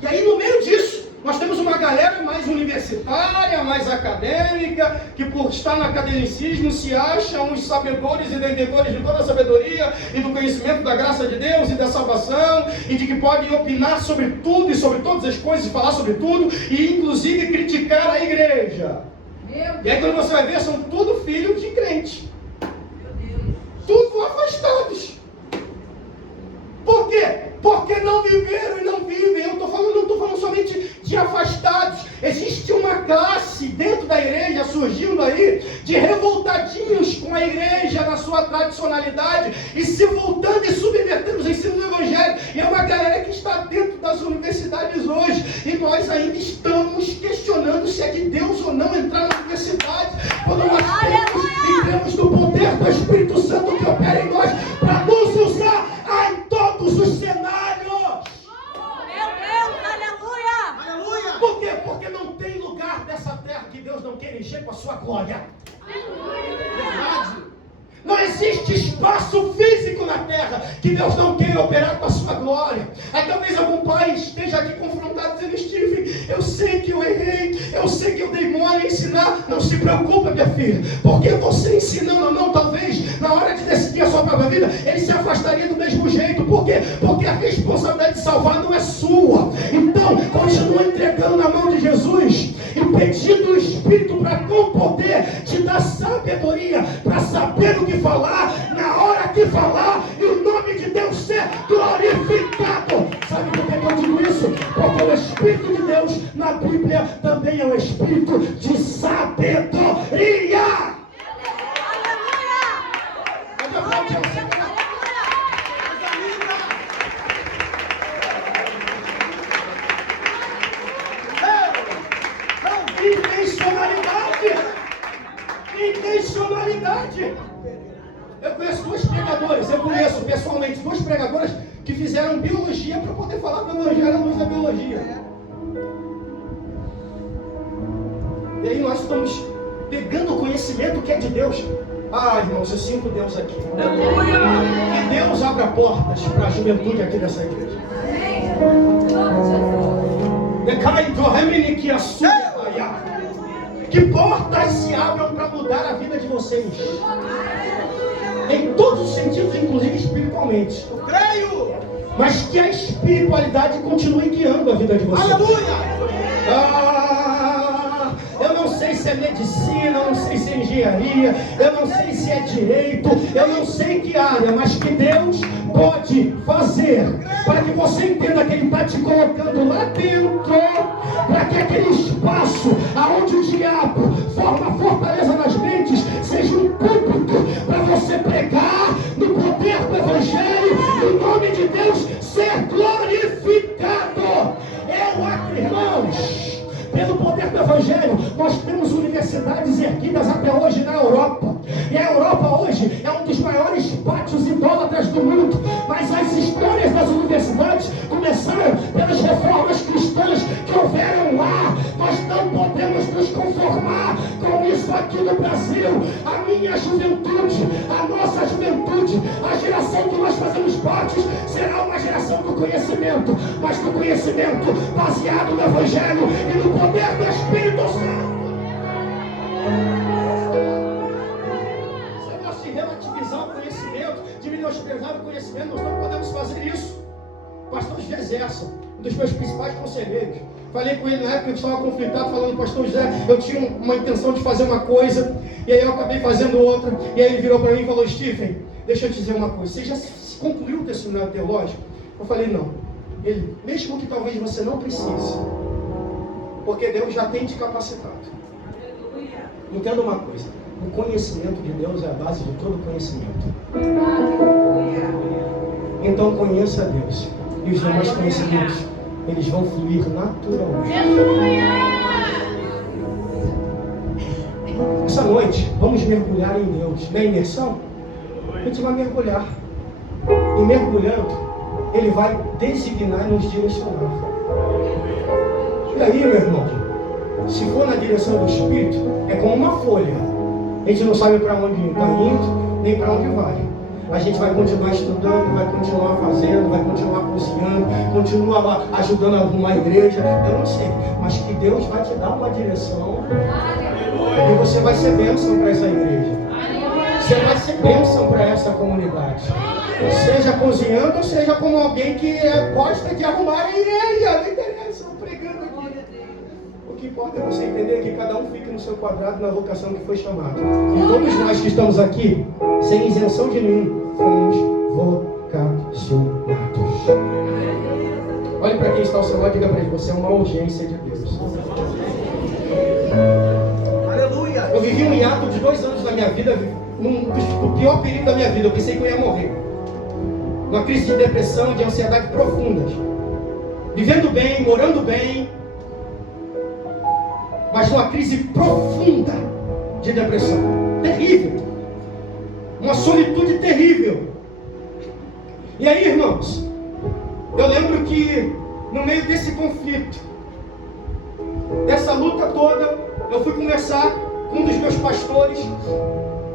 E aí, no meio disso, nós temos uma galera mais universitária, mais acadêmica, que por estar no academicismo se acham os sabedores e detentores de toda a sabedoria e do conhecimento da graça de Deus e da salvação, e de que podem opinar sobre tudo e sobre todas as coisas, e falar sobre tudo, e inclusive criticar a igreja. E aí quando você vai ver, são tudo filhos de crente. Tudo afastados. Por quê? Porque não viveram e não vivem. Eu não estou falando somente de afastados. Existe uma classe dentro da igreja surgindo aí de revoltadinhos com a igreja na sua tradicionalidade e se voltando e subvertendo os ensinos do Evangelho. E é uma galera que está dentro das universidades hoje. E nós ainda estamos questionando se é de Deus ou não entrar na universidade. Quando nós temos do poder do Espírito Santo que opera em nós para nos usar em todos os cenários. Meu Deus, aleluia. Aleluia! Por quê? Porque não tem lugar dessa terra que Deus não queira encher com a sua glória. Verdade! Não existe espaço físico na terra que Deus não queira operar com a sua glória. Aí talvez algum pai esteja aqui confrontado dizendo: Stephen, eu sei que eu errei, eu sei que eu dei mole em ensinar. Não se preocupa, minha filha, porque você ensinando ou não, talvez na hora de decidir a sua própria vida, ele se afastaria do mesmo jeito. Por quê? Porque a responsabilidade de salvar não é sua. Então, continua entregando na mão de Jesus e pedindo o Espírito para com poder te dar sabedoria para saber o que falar, na hora que falar, e o nome de Deus ser glorificado. Sabe por que eu digo isso? Porque o Espírito de Deus na Bíblia também é o Espírito de sabedoria. Intencionalidade. Eu conheço pessoalmente duas pregadoras que fizeram biologia para poder falar do Evangelho à luz da biologia. E aí nós estamos pegando o conhecimento que é de Deus. Ah, irmãos, eu sinto Deus aqui. Que Deus abra portas para a juventude aqui dessa igreja. Que portas se abram para mudar a vida de vocês. Em todos os sentidos, inclusive espiritualmente. Eu creio! Mas que a espiritualidade continue guiando a vida de vocês. Aleluia! Eu não sei se é medicina, eu não sei se é engenharia, eu não sei se é direito, eu não sei que área, mas que Deus pode fazer para que você entenda que Ele está te colocando lá dentro, para que aquele espaço aonde o diabo forma fortaleza nas mentes seja um púlpito para você pregar no poder do Evangelho e o nome de Deus ser glorificado. Eu acredito, irmãos, pelo poder do Evangelho, nós temos universidades erguidas até hoje na Europa. E a Europa hoje é um dos maiores pátios idólatras do mundo. Mas as histórias das universidades começaram pelas reformas cristãs que houveram lá. Nós não podemos nos conformar com isso aqui no Brasil. A minha juventude, a nossa juventude, a geração que nós fazemos parte será uma geração do conhecimento, mas do conhecimento baseado no Evangelho e no poder do Espírito Santo. Se nós relativizar o conhecimento, de menosprezar o conhecimento, nós não podemos fazer isso. Pastor José Zerson, um dos meus principais conselheiros, falei com ele na época que eu estava conflitado, falando: pastor José, eu tinha uma intenção de fazer uma coisa, e aí eu acabei fazendo outra. E aí ele virou para mim e falou: Stephen, deixa eu te dizer uma coisa, você já concluiu o teu seminário teológico? Eu falei: não. Ele: mesmo que talvez você não precise, porque Deus já tem te capacitado. Entenda uma coisa: o conhecimento de Deus é a base de todo conhecimento. Então conheça a Deus, e os demais conhecimentos, eles vão fluir naturalmente. Essa noite, vamos mergulhar em Deus. Na imersão, a gente vai mergulhar. E mergulhando, Ele vai designar e nos direcionar. E aí, meu irmão, se for na direção do Espírito, é como uma folha. A gente não sabe para onde está indo, nem para onde vai. A gente vai continuar estudando, vai continuar fazendo, vai continuar cozinhando, continua lá ajudando a arrumar a igreja. Eu não sei, mas que Deus vai te dar uma direção. E você vai ser bênção para essa igreja. Você vai ser bênção para essa comunidade. Seja cozinhando, ou seja como alguém que gosta de arrumar a igreja. Não interessa, eu pregando aqui. O que importa é você entender que cada um fique no seu quadrado na vocação que foi chamado. E todos nós que estamos aqui, sem isenção de nenhum, fomos vocacionados. Olhe para quem está ao seu lado e diga para ele: você é uma urgência de Deus. Aleluia! Eu vivi um hiato de 2 anos na minha vida, no pior período da minha vida. Eu pensei que eu ia morrer. Uma crise de depressão, de ansiedade profundas. Vivendo bem, morando bem, mas uma crise profunda de depressão. Terrível. Uma solitude terrível. E aí, irmãos, eu lembro que no meio desse conflito, dessa luta toda, eu fui conversar com um dos meus pastores,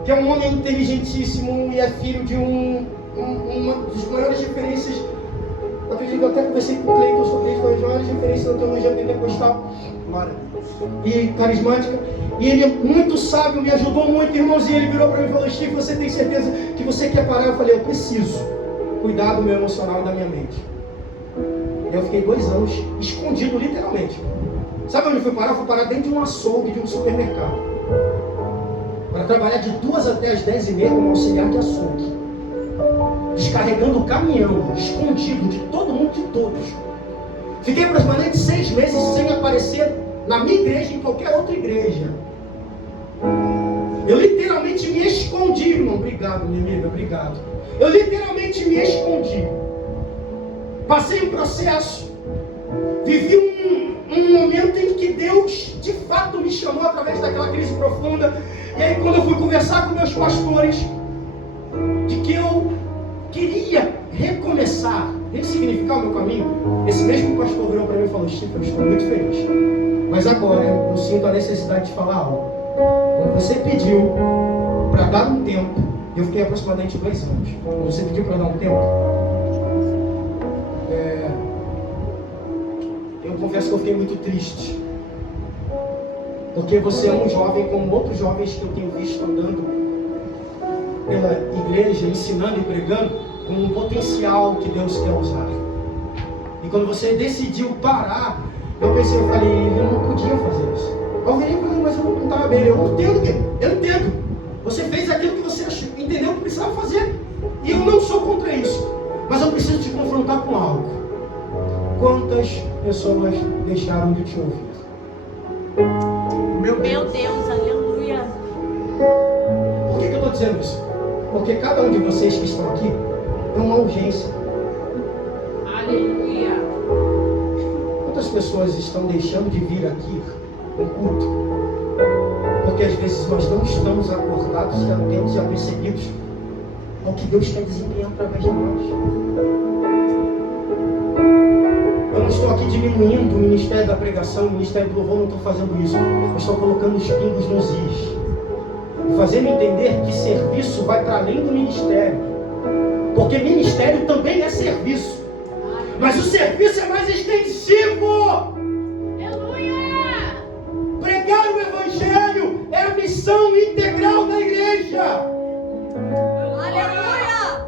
que é um homem inteligentíssimo e é filho de uma das maiores referências. Eu acredito que eu até conversei com o Cleiton sobre isso, uma das maiores referências da teologia pentecostal e carismática. E ele é muito sábio, me ajudou muito, irmãos. E ele virou para mim e falou: Steve, você tem certeza que você quer parar? Eu falei: eu preciso cuidar do meu emocional e da minha mente. E eu fiquei 2 anos escondido, literalmente. Sabe onde eu fui parar? Eu fui parar dentro de um açougue, de um supermercado, para trabalhar de 2 até as 10h30 como auxiliar de açougue, descarregando o caminhão, escondido de todo mundo, de todos. Fiquei aproximadamente 6 meses sem aparecer na minha igreja, em qualquer outra igreja. Eu literalmente me escondi, irmão. Obrigado, minha amiga, obrigado. Eu literalmente me escondi. Passei um processo. Vivi um momento em que Deus, de fato, me chamou através daquela crise profunda. E aí, quando eu fui conversar com meus pastores, de que eu queria recomeçar, ressignificar o meu caminho, esse mesmo pastor virou para mim e falou: Chico, eu estou muito feliz, mas agora eu sinto a necessidade de falar algo. Quando você pediu para dar um tempo, eu fiquei aproximadamente 2 anos. Quando você pediu para dar um tempo, eu confesso que eu fiquei muito triste, porque você é um jovem como outros jovens que eu tenho visto andando pela igreja, ensinando e pregando, com um potencial que Deus quer usar. E quando você decidiu parar, eu pensei, eu falei: eu não podia fazer isso. Eu virei para mim: mas eu não estava bem. Eu entendo. Você fez aquilo que você entendeu que precisava fazer. E eu não sou contra isso. Mas eu preciso te confrontar com algo. Quantas pessoas deixaram de te ouvir? Meu Deus, aleluia. Por que eu estou dizendo isso? Porque cada um de vocês que estão aqui é uma urgência. Aleluia. Quantas pessoas estão deixando de vir aqui no culto? Porque às vezes nós não estamos acordados e atentos e apercebidos ao que Deus quer desempenhar através de nós. Eu não estou aqui diminuindo o ministério da pregação, o ministério do louvor, não estou fazendo isso. Eu estou colocando os pingos nos is. E fazendo entender que serviço vai para além do ministério. Porque ministério também é serviço. Mas o serviço é mais extensivo. Aleluia! Pregar o Evangelho é a missão integral da igreja. Aleluia.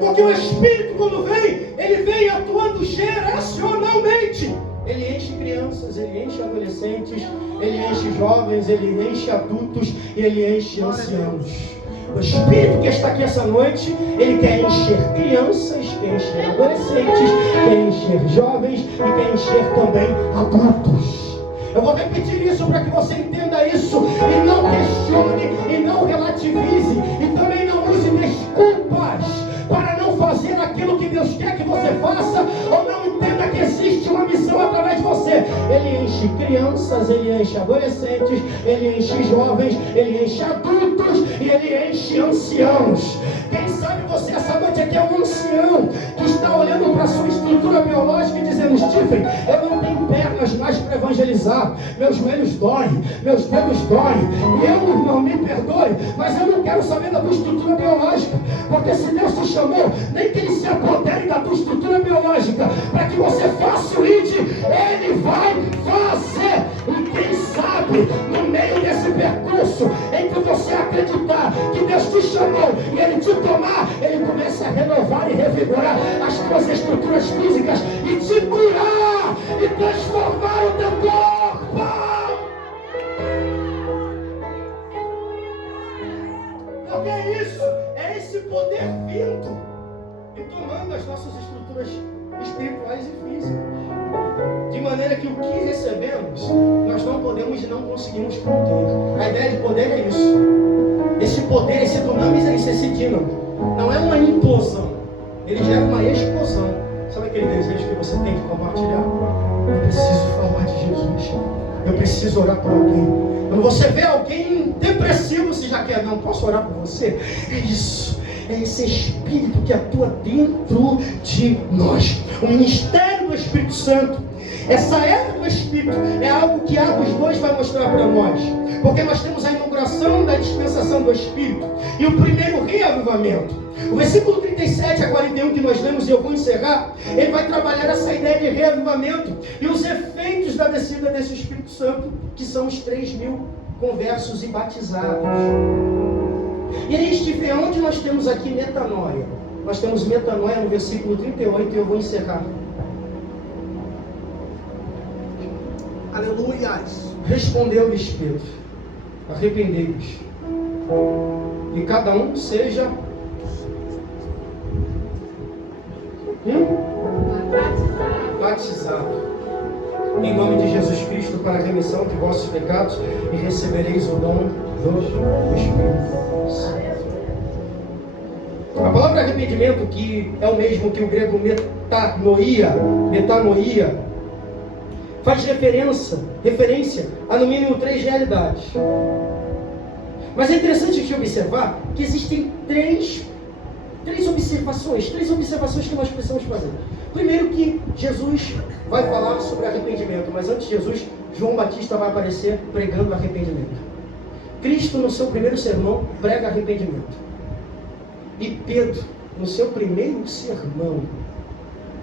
Porque o Espírito, quando vem, ele vem atuando geracionalmente. Ele enche crianças, ele enche adolescentes, ele enche jovens, ele enche adultos e ele enche anciãos. O Espírito que está aqui essa noite, ele quer encher crianças, quer encher adolescentes, quer encher jovens e quer encher também adultos. Eu vou repetir isso para que você entenda isso e não questione e não relativize e também não use desculpas para não fazer aquilo que Deus quer que você faça ou não entenda que existe uma missão através de você. Ele enche crianças, ele enche adolescentes, ele enche jovens, ele enche adultos e ele enche anciãos. Quem sabe você essa noite aqui é um ancião que está olhando para a sua estrutura biológica e dizendo: Stephen, eu não tenho pernas mais para evangelizar, meus joelhos doem, meus dedos doem, e eu, irmão, me perdoe, mas eu não quero saber da tua estrutura biológica, porque se Deus te chamou, nem que ele se apodere da tua estrutura biológica para que você faça o ID, ele vai fazer. E quem sabe, no meio desse percurso, em que você acreditar que Deus te chamou e ele te tomar, ele começa a renovar e revigorar as tuas estruturas físicas e te curar e transformar o teu corpo. Porque é isso, é esse poder vindo e tomando as nossas estruturas espirituais e físicas. De maneira que o que recebemos, nós não podemos e não conseguimos conter. A ideia de poder é isso. Esse poder, esse dunamis é isso, esse dínamo. Não é uma implosão, ele gera uma explosão. Sabe aquele desejo que você tem de compartilhar? Eu preciso falar de Jesus. Eu preciso orar por alguém. Quando você vê alguém depressivo, você já quer: não posso orar por você? É isso. É esse Espírito que atua dentro de nós. O ministério do Espírito Santo, essa era do Espírito, é algo que Atos 2 vai mostrar para nós. Porque nós temos a inauguração da dispensação do Espírito e o primeiro reavivamento. O versículo 37 a 41 que nós lemos, e eu vou encerrar, ele vai trabalhar essa ideia de reavivamento e os efeitos da descida desse Espírito Santo, que são os 3.000 conversos e batizados. E aí, Stephen, onde nós temos aqui metanoia? Nós temos metanoia no versículo 38 e eu vou encerrar. Aleluia. Respondeu-lhes Pedro: arrependei-vos, e cada um seja batizado em nome de Jesus Cristo para a remissão de vossos pecados, e recebereis o dom do Espírito. A palavra arrependimento, que é o mesmo que o grego metanoia, faz referência a no mínimo 3 realidades. Mas é interessante de observar que existem três observações que nós precisamos fazer. Primeiro, que Jesus vai falar sobre arrependimento, mas antes de Jesus, João Batista vai aparecer pregando arrependimento. Cristo, no seu primeiro sermão, prega arrependimento. E Pedro, no seu primeiro sermão,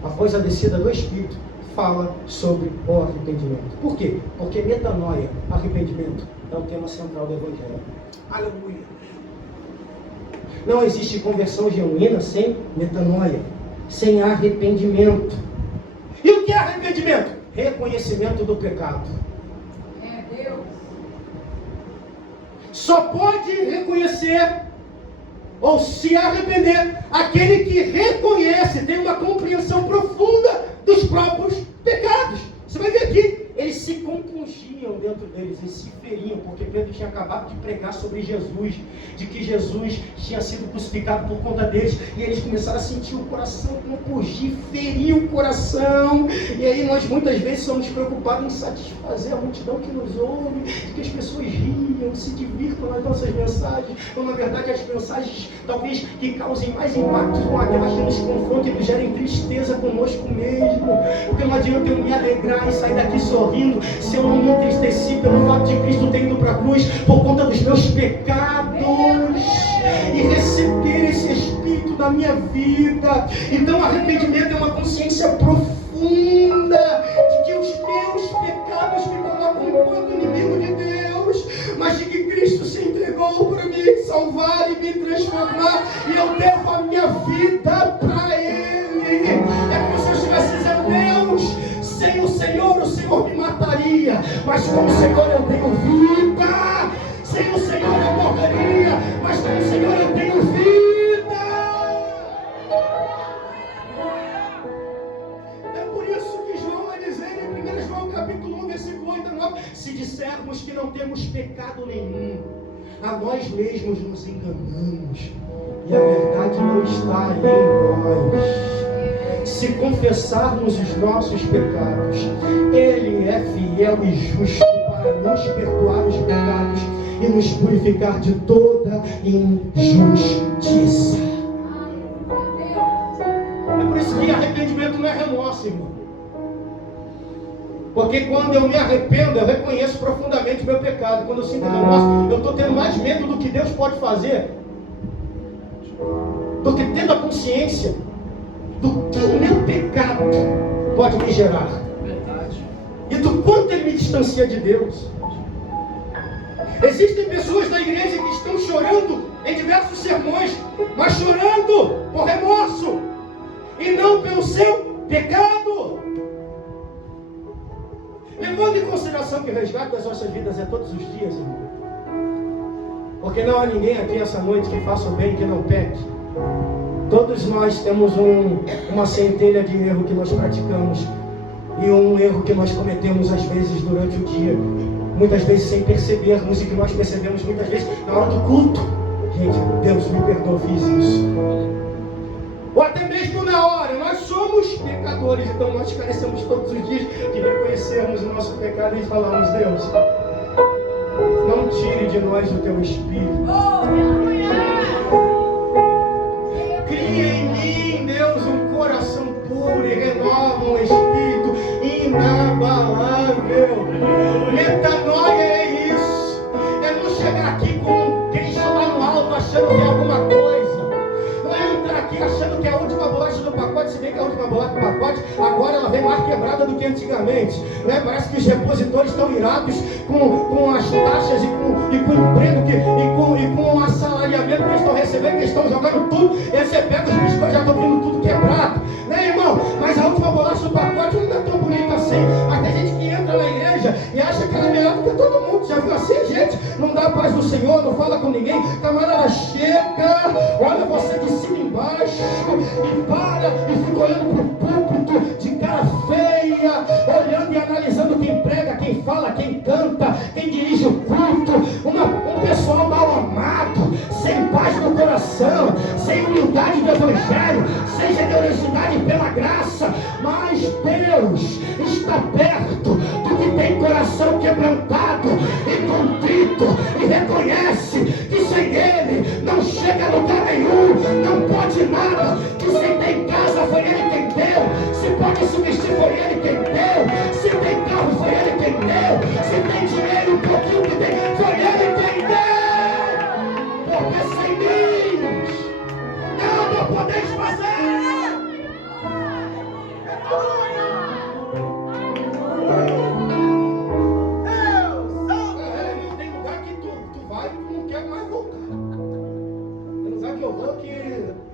após a descida do Espírito, fala sobre o arrependimento. Por quê? Porque metanoia, arrependimento, é o tema central do Evangelho. Aleluia. Não existe conversão genuína sem metanoia, sem arrependimento. E o que é arrependimento? Reconhecimento do pecado. É Deus. Só pode reconhecer ou se arrepender aquele que reconhece, tem uma compreensão profunda dos próprios pecados. Você vai ver aqui, eles se compungiam dentro deles, eles se feriam. porque Pedro tinha acabado de pregar sobre Jesus, de que Jesus tinha sido crucificado por conta deles, e eles começaram a sentir o coração como pugir, ferir o coração. E aí nós muitas vezes somos preocupados em satisfazer a multidão que nos ouve, de que as pessoas riam, se divirtam nas nossas mensagens, quando na verdade as mensagens talvez que causem mais impacto são aquelas que nos confrontam e nos gerem tristeza conosco mesmo. Porque não adianta eu me alegrar e sair daqui sorrindo se eu não me entristeci pelo fato de Cristo ter ido para a cruz por conta dos meus pecados e receber esse Espírito na minha vida. Então arrependimento é uma consciência profunda de que os meus pecados me colocam enquanto inimigo de Deus, mas de que Cristo se entregou para me salvar e me transformar, e eu devo a minha vida para Ele. É como se eu estivesse dizendo: Deus, sem o Senhor me mataria, mas com o Senhor eu tenho vida. Sem o Senhor eu morreria, mas com o Senhor eu tenho vida. É por isso que João vai dizer em 1 João capítulo 1, versículo 8 a 9: se dissermos que não temos pecado nenhum, a nós mesmos nos enganamos, e a verdade não está em nós. Se confessarmos os nossos pecados, Ele é fiel e justo para nos perdoar os pecados e nos purificar de toda injustiça. É por isso que arrependimento não é remorso, irmão. Porque quando eu me arrependo, eu reconheço profundamente o meu pecado. Quando eu sinto remorso, eu estou tendo mais medo do que Deus pode fazer, do que tendo a consciência do que o meu pecado pode me gerar e do quanto ele me distancia de Deus. Existem pessoas da igreja que estão chorando em diversos sermões, mas chorando por remorso e não pelo seu pecado. Levando em consideração que o resgate das nossas vidas é todos os dias, irmão. Porque não há ninguém aqui essa noite que faça o bem e que não peque. Todos nós temos uma centelha de erro que nós praticamos, e um erro que nós cometemos às vezes durante o dia, muitas vezes sem percebermos, e que nós percebemos muitas vezes na hora do culto. Gente, Deus me perdoa, fiz isso. Ou até mesmo na hora. Nós somos pecadores, então nós carecemos todos os dias de reconhecermos o nosso pecado e falarmos: Deus, não tire de nós o teu Espírito. Cria em mim, Deus, um coração puro e renova um espírito inabalável. Metanoia é isso. É não chegar aqui com um Cristo lá no alto achando que é alguma coisa. Não é entrar aqui achando que é a última bolacha do pacote, se bem que a última bolacha do pacote agora ela vem mais quebrada do que antigamente. Né? Parece que os repositores estão irados com as taxas e com o emprego e com o assalariamento que eles estão recebendo, que eles estão jogando tudo, e aí você pega os biscoitos, já estão vindo tudo quebrado, né, irmão? Mas a última bolacha do pacote não é tão bonita assim. Mas tem gente que entra na igreja e acha que ela é melhor do que todo mundo. Já viu assim, gente? Não dá a paz do Senhor, não fala com ninguém, camarada chega, olha você de cima embaixo e para e fica olhando para o púlpito de cara feia, olhando e analisando quem prega, quem fala, quem canta, quem dirige o culto. Um pessoal mal amado, sem paz no coração, sem humildade do evangelho, sem generosidade pela graça. Mas Deus está perto do que tem coração quebrantado e contrito e reconhece que sem Ele não chega a lugar nenhum, não pode nada. Que se tem casa foi Ele quem deu, se pode se vestir foi Ele quem deu, se tem carro foi Ele quem deu, se tem dinheiro um pouquinho que tem foi Ele quem deu. Porque sem mim nada podeis fazer. Tem lugar que tu vai e tu não quer mais voltar. Tem lugar que eu vou que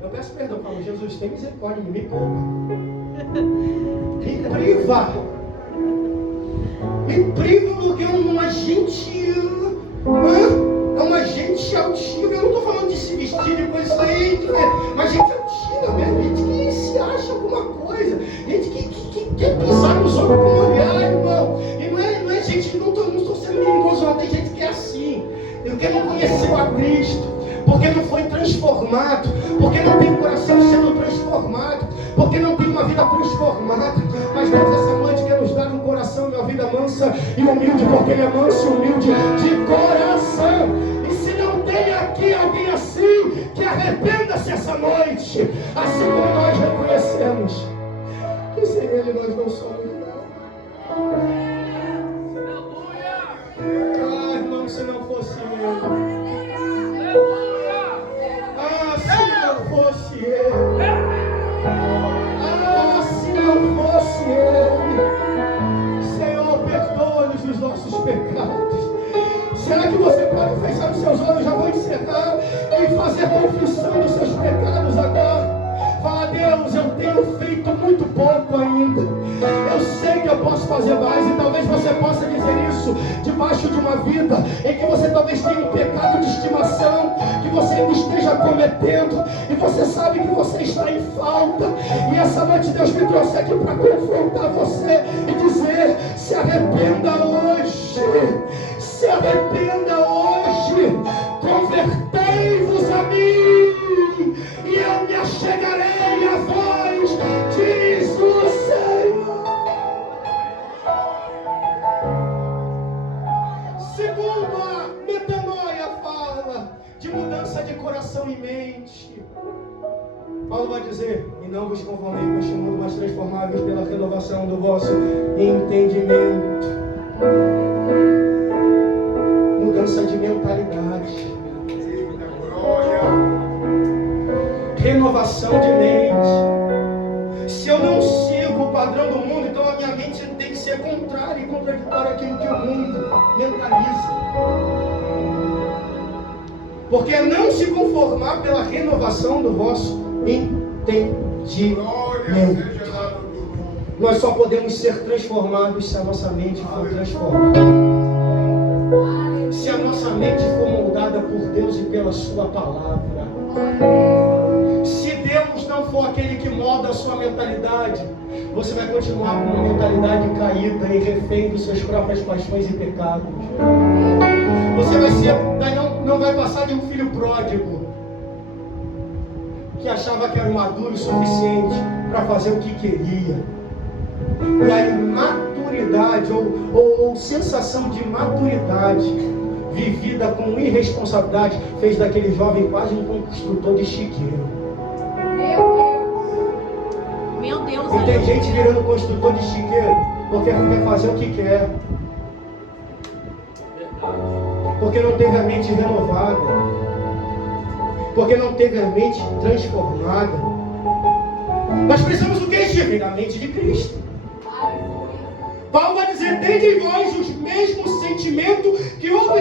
eu peço perdão, falo: Jesus, tem misericórdia, me poupa. Me priva porque é uma gente altiva. Eu não estou falando de se vestir de coisa, isso aí, mas gente altiva mesmo, gente que se acha alguma coisa, gente que quer pisar nos outros com um olhar, irmão. E não é gente, não estou sendo mentiroso, tem gente que é assim. porque não tem uma vida transformada. Mas Deus, essa noite, quer nos dar um coração e uma vida mansa e humilde, porque Ele é manso e humilde de coração. E se não tem aqui alguém assim, que arrependa-se essa noite, assim como nós reconhecemos que sem Ele nós não somos nada. Ah, irmão, se não fosse Ele. Ah, se não fosse Ele. Ah, se não fosse Ele. Senhor, perdoa-nos dos nossos pecados. Será que você pode fechar os seus olhos? Já vou encerrar e fazer confissão dos seus pecados agora. Fala, Deus, eu tenho feito muito pouco ainda. Eu sei que eu posso fazer mais. E talvez você possa dizer isso debaixo de uma vida em que você talvez tenha um pecado de estimação que você ainda esteja cometendo, e você sabe que você está em falta. E essa noite Deus me trouxe aqui para confrontar você e dizer: se arrependa hoje. Se arrependa hoje. Convertei-vos a mim e eu me achegarei a vós, diz o Senhor. Segundo, a metanoia fala de mudança de coração e mente. Paulo vai dizer: e não vos conformeis com este mundo, mas transformáveis pela renovação do vosso entendimento. Mudança de mentalidade. Renovação de mente. Se eu não sigo o padrão do mundo, então a minha mente tem que ser contrária e contraditória àquilo que o mundo mentaliza. Porque é não se conformar pela renovação do vosso entendimento. Nós só podemos ser transformados se a nossa mente for transformada. Se a nossa mente for moldada por Deus e pela sua palavra. Se Deus não for aquele que molda a sua mentalidade, você vai continuar com uma mentalidade caída e refém dos seus próprias paixões e pecados. Você vai ser, não vai passar de um filho pródigo que achava que era maduro o suficiente para fazer o que queria. E a imaturidade ou sensação de maturidade vivida com irresponsabilidade fez daquele jovem quase um construtor de chiqueiro. Meu Deus. E tem gente virando construtor de chiqueiro porque quer fazer o que quer, porque não teve a mente renovada, porque não teve a mente transformada. Nós precisamos o que, Chico? A mente de Cristo. Paulo vai dizer: tende em vós os mesmos sentimentos que houve